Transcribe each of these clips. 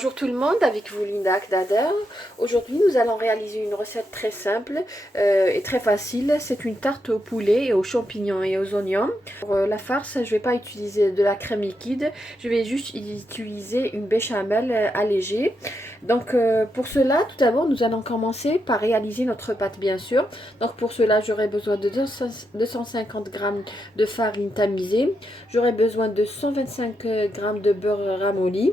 Bonjour tout le monde, avec vous Linda Akdader. Aujourd'hui nous allons réaliser une recette très simple et très facile. C'est une tarte au poulet et aux champignons et aux oignons. Pour la farce, je ne vais pas utiliser de la crème liquide, je vais juste utiliser une béchamel allégée. Donc pour cela, tout d'abord nous allons commencer par réaliser notre pâte bien sûr. Donc pour cela j'aurai besoin de 250 g de farine tamisée. J'aurai besoin de 125 g de beurre ramolli.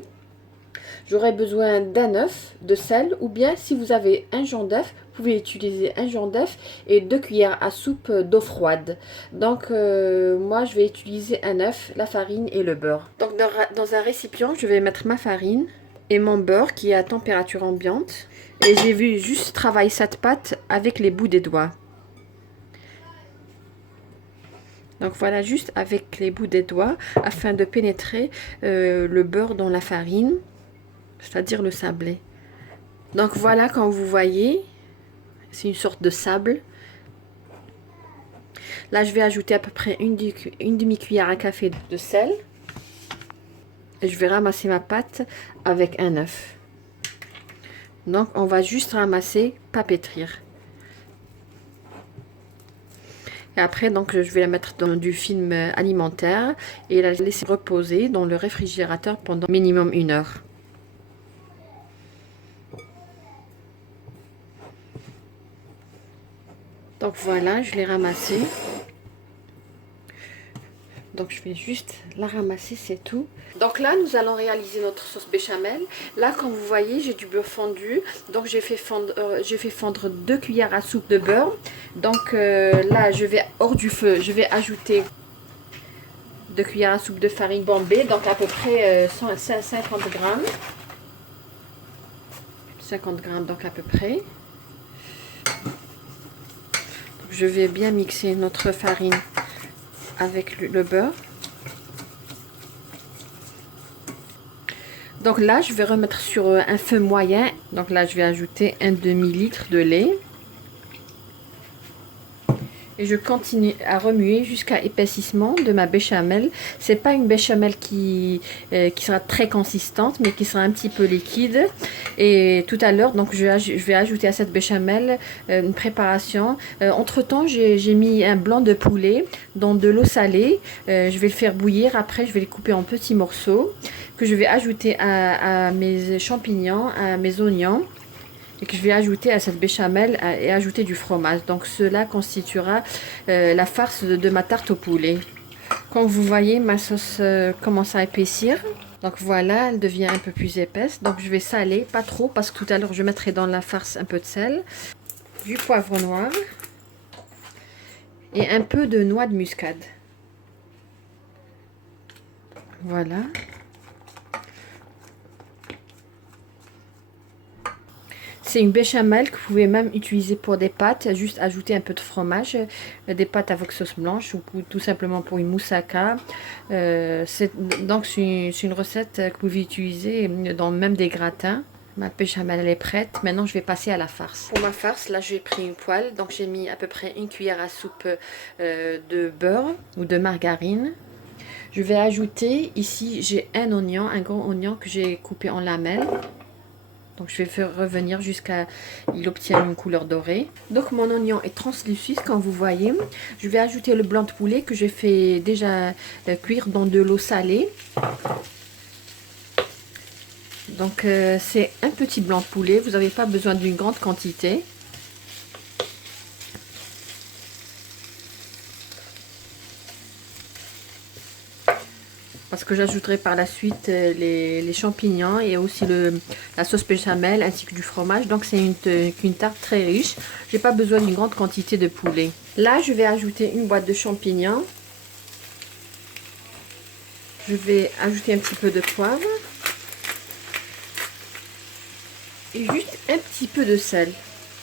J'aurai besoin d'un œuf, de sel, ou bien si vous avez un jaune d'œuf, vous pouvez utiliser un jaune d'œuf et 2 cuillères à soupe d'eau froide. Donc moi je vais utiliser un œuf, la farine et le beurre. Donc dans un récipient, je vais mettre ma farine et mon beurre qui est à température ambiante. Et j'ai vu juste travailler cette pâte avec les bouts des doigts. Donc voilà, juste avec les bouts des doigts afin de pénétrer le beurre dans la farine, c'est-à-dire le sablé. Donc voilà, quand vous voyez, c'est une sorte de sable. Là, je vais ajouter à peu près une demi-cuillère à café de sel. Et je vais ramasser ma pâte avec un œuf. Donc on va juste ramasser, pas pétrir. Et après, donc, je vais la mettre dans du film alimentaire et la laisser reposer dans le réfrigérateur pendant minimum 1 heure. Donc voilà, je l'ai ramassée. Donc je vais juste la ramasser, c'est tout. Donc là, nous allons réaliser notre sauce béchamel. Là, comme vous voyez, j'ai du beurre fondu. Donc j'ai fait fondre 2 cuillères à soupe de beurre. Donc là, je vais hors du feu, je vais ajouter 2 cuillères à soupe de farine bombée. Donc à peu près 50 grammes. 50 grammes, donc à peu près. Je vais bien mixer notre farine avec le beurre. Donc là, je vais remettre sur un feu moyen. Donc là, je vais ajouter un demi-litre de lait. Et je continue à remuer jusqu'à épaississement de ma béchamel. C'est pas une béchamel qui sera très consistante, mais qui sera un petit peu liquide. Et tout à l'heure, donc je vais ajouter à cette béchamel une préparation. Entre temps, j'ai mis un blanc de poulet dans de l'eau salée. Je vais le faire bouillir. Après, je vais le couper en petits morceaux que je vais ajouter à mes champignons, à mes oignons. Et que je vais ajouter à cette béchamel et ajouter du fromage. Donc cela constituera la farce de ma tarte au poulet. Comme vous voyez, ma sauce commence à épaissir. Donc voilà, elle devient un peu plus épaisse. Donc je vais saler, pas trop, parce que tout à l'heure je mettrai dans la farce un peu de sel, du poivre noir et un peu de noix de muscade. Voilà. C'est une béchamel que vous pouvez même utiliser pour des pâtes, juste ajouter un peu de fromage, des pâtes avec sauce blanche ou tout simplement pour une moussaka. Donc c'est une recette que vous pouvez utiliser dans même des gratins. Ma béchamel elle est prête. Maintenant je vais passer à la farce. Pour ma farce, là j'ai pris une poêle, donc j'ai mis à peu près 1 cuillère à soupe de beurre ou de margarine. Je vais ajouter ici, j'ai un oignon, un grand oignon que j'ai coupé en lamelles. Donc je vais faire revenir jusqu'à il obtient une couleur dorée. Donc mon oignon est translucide comme vous voyez. Je vais ajouter le blanc de poulet que j'ai fait déjà cuire dans de l'eau salée. Donc c'est un petit blanc de poulet, vous n'avez pas besoin d'une grande quantité. Parce que j'ajouterai par la suite les champignons et aussi la sauce béchamel ainsi que du fromage. Donc c'est une tarte très riche. J'ai pas besoin d'une grande quantité de poulet. Là je vais ajouter une boîte de champignons. Je vais ajouter un petit peu de poivre. Et juste un petit peu de sel.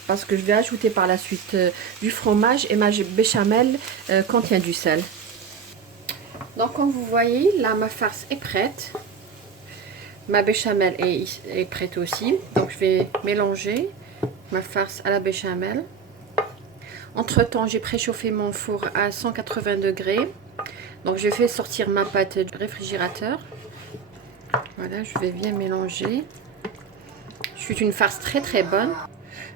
Parce que je vais ajouter par la suite du fromage et ma béchamel contient du sel. Donc comme vous voyez, là ma farce est prête. Ma béchamel est prête aussi. Donc je vais mélanger ma farce à la béchamel. Entre temps, j'ai préchauffé mon four à 180 degrés. Donc je vais sortir ma pâte du réfrigérateur. Voilà, je vais bien mélanger. C'est une farce très très bonne.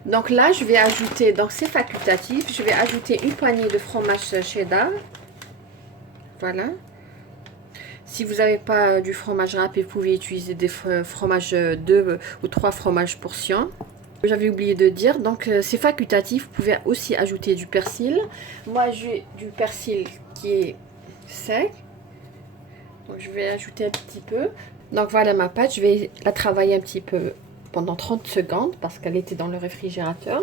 Donc là, je vais ajouter, donc c'est facultatif, je vais ajouter une poignée de fromage cheddar. Voilà. Si vous n'avez pas du fromage râpé, vous pouvez utiliser des fromages 2 ou 3 fromages portions. J'avais oublié de dire, donc c'est facultatif, vous pouvez aussi ajouter du persil. Moi j'ai du persil qui est sec, donc je vais ajouter un petit peu. Donc voilà ma pâte, je vais la travailler un petit peu pendant 30 secondes parce qu'elle était dans le réfrigérateur.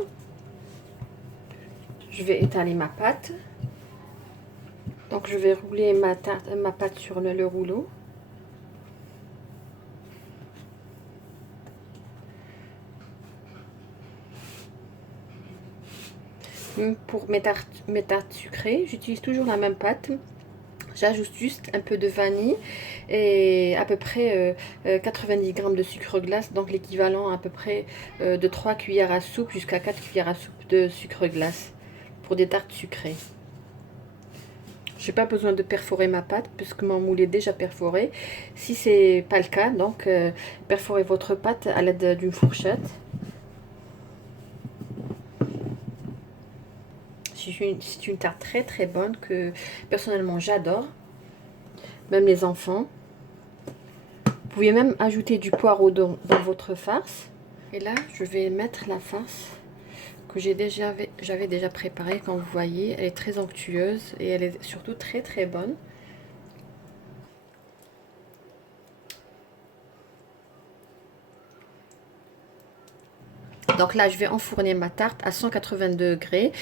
Je vais étaler ma pâte. Donc je vais rouler ma pâte sur le rouleau. Pour mes tartes sucrées, j'utilise toujours la même pâte. J'ajoute juste un peu de vanille et à peu près 90 g de sucre glace, donc l'équivalent à peu près de 3 cuillères à soupe jusqu'à 4 cuillères à soupe de sucre glace pour des tartes sucrées. J'ai pas besoin de perforer ma pâte puisque mon moule est déjà perforé. Si c'est pas le cas, donc perforez votre pâte à l'aide d'une fourchette. C'est une tarte très très bonne que personnellement j'adore, même les enfants. Vous pouvez même ajouter du poireau dans votre farce. Et là, je vais mettre la farce que j'avais déjà préparée. Comme vous voyez, elle est très onctueuse et elle est surtout très très bonne. Donc là, je vais enfourner ma tarte à 180 degrés.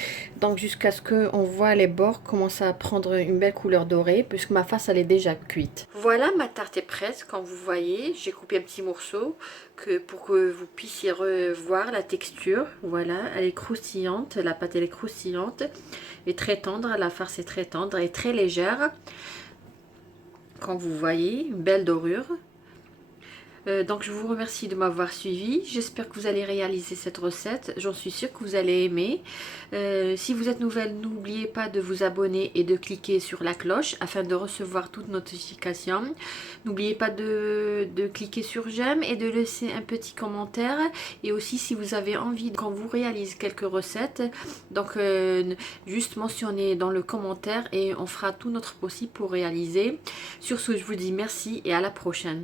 Donc jusqu'à ce qu'on voit les bords commencer à prendre une belle couleur dorée, puisque ma face, elle est déjà cuite. Voilà, ma tarte est prête. Comme vous voyez, j'ai coupé un petit morceau pour que vous puissiez revoir la texture. Voilà, elle est croustillante. La pâte, elle est croustillante et très tendre. La farce est très tendre et très légère. Comme vous voyez, une belle dorure. Donc je vous remercie de m'avoir suivi. J'espère que vous allez réaliser cette recette. J'en suis sûre que vous allez aimer. Si vous êtes nouvelle, n'oubliez pas de vous abonner et de cliquer sur la cloche afin de recevoir toutes notifications. N'oubliez pas de cliquer sur j'aime et de laisser un petit commentaire. Et aussi si vous avez envie, quand vous réalisez quelques recettes, donc juste mentionnez dans le commentaire et on fera tout notre possible pour réaliser. Sur ce, je vous dis merci et à la prochaine.